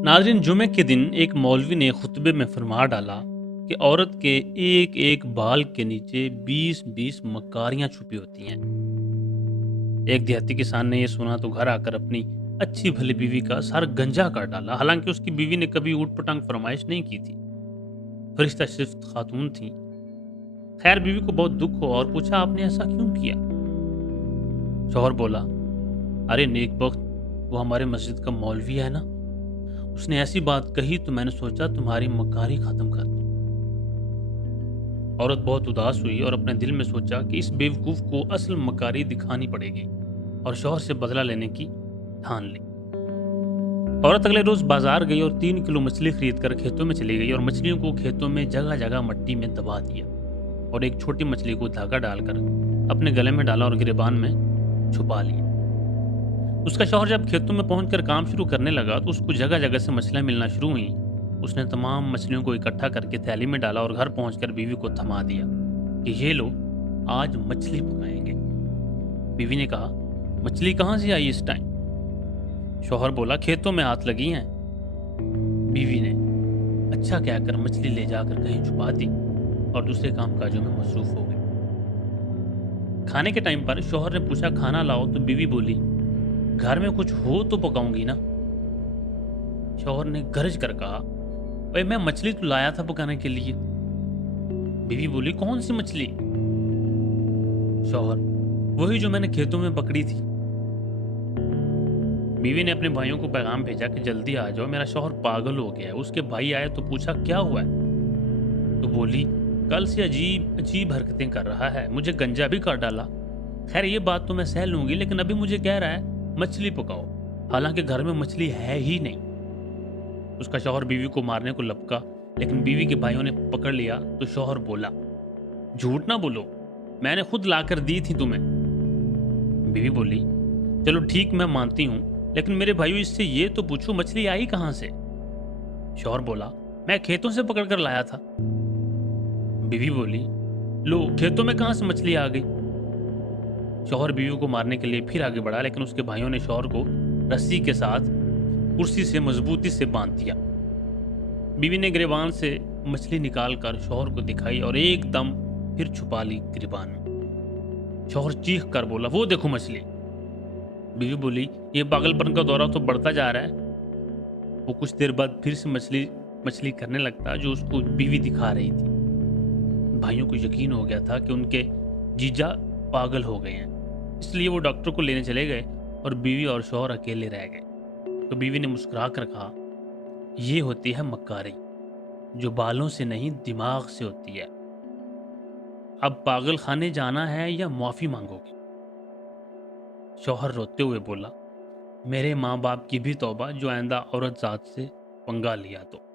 नाज़रीन, जुमे के दिन एक मौलवी ने खुतबे में फरमा डाला कि औरत के एक एक बाल के नीचे 20-20 मक्कारियां छुपी होती हैं। एक देहाती किसान ने यह सुना तो घर आकर अपनी अच्छी भली बीवी का सर गंजा कर डाला। हालांकि उसकी बीवी ने कभी ऊट पटांग फरमाइश नहीं की थी। फरिश्ता सिर्फ खातून थी। खैर, बीवी को बहुत दुख हुआ और पूछा, आपने ऐसा क्यों किया? शौहर बोला, अरे नेक बख्त, वो हमारे मस्जिद का मौलवी है ना, उसने ऐसी बात कही तो मैंने सोचा तुम्हारी मक्कारी खत्म कर दूं। औरत बहुत उदास हुई और अपने दिल में सोचा कि इस बेवकूफ को असल मक्कारी दिखानी पड़ेगी, और शौहर से बदला लेने की ठान ली। औरत अगले रोज बाजार गई और 3 किलो मछली खरीद कर खेतों में चली गई और मछलियों को खेतों में जगह जगह मट्टी में दबा दिया और एक छोटी मछली को धागा डालकर अपने गले में डाला और गिरेबान में छुपा लिया। उसका शौहर जब खेतों में पहुंचकर काम शुरू करने लगा तो उसको जगह जगह से मछलियां मिलना शुरू हुई। उसने तमाम मछलियों को इकट्ठा करके थैली में डाला और घर पहुंचकर बीवी को थमा दिया कि ये लो, आज मछली पकाएंगे। बीवी ने कहा, मछली कहाँ से आई इस टाइम? शौहर बोला, खेतों में हाथ लगी हैं। बीवी ने अच्छा कहकर मछली ले जाकर कहीं छुपा दी और दूसरे काम काजों में मसरूफ हो गई। खाने के टाइम पर शौहर ने पूछा, खाना लाओ, तो बीवी बोली, घर में कुछ हो तो पकाऊंगी ना। शौहर ने गरज कर कहा, भाई मैं मछली तो लाया था पकाने के लिए। बीवी बोली, कौन सी मछली? शौहर, वही जो मैंने खेतों में पकड़ी थी। बीवी ने अपने भाइयों को पैगाम भेजा कि जल्दी आ जाओ, मेरा शौहर पागल हो गया है। उसके भाई आए तो पूछा, क्या हुआ है? तो बोली, कल से अजीब अजीब हरकतें कर रहा है, मुझे गंजा भी कर डाला। खैर, ये बात तो मैं सह लूंगी, लेकिन अभी मुझे कह रहा है मछली पकाओ, हालांकि घर में मछली है ही नहीं। उसका शौहर बीवी को मारने को लपका, लेकिन बीवी के भाइयों ने पकड़ लिया तो शौहर बोला, झूठ ना बोलो, मैंने खुद लाकर दी थी तुम्हें। बीवी बोली, चलो ठीक, मैं मानती हूँ, लेकिन मेरे भाइयों, इससे ये तो पूछो मछली आई कहाँ से? शौहर बोला, मैं खेतों से पकड़ कर लाया था। बीवी बोली, लो, खेतों में कहाँ से मछली आ गई? शौहर बीवी को मारने के लिए फिर आगे बढ़ा, लेकिन उसके भाइयों ने शौहर को रस्सी के साथ कुर्सी से मजबूती से बांध दिया। बीवी ने गिरेबान से मछली निकालकर शौहर को दिखाई और एकदम फिर छुपा ली गिरेबान में। शौहर चीख कर बोला, वो देखो मछली। बीवी बोली, ये पागलपन का दौरा तो बढ़ता जा रहा है। वो कुछ देर बाद फिर से मछली मछली करने लगता जो उसको बीवी दिखा रही थी। भाइयों को यकीन हो गया था कि उनके जीजा पागल हो गए हैं, इसलिए वो डॉक्टर को लेने चले गए और बीवी और शौहर अकेले रह गए। तो बीवी ने मुस्कुरा कर कहा, ये होती है मक्कारी, जो बालों से नहीं दिमाग से होती है। अब पागल खाने जाना है या माफी मांगोगे? शौहर रोते हुए बोला, मेरे माँ बाप की भी तौबा, जो आइंदा औरत जात से पंगा लिया तो।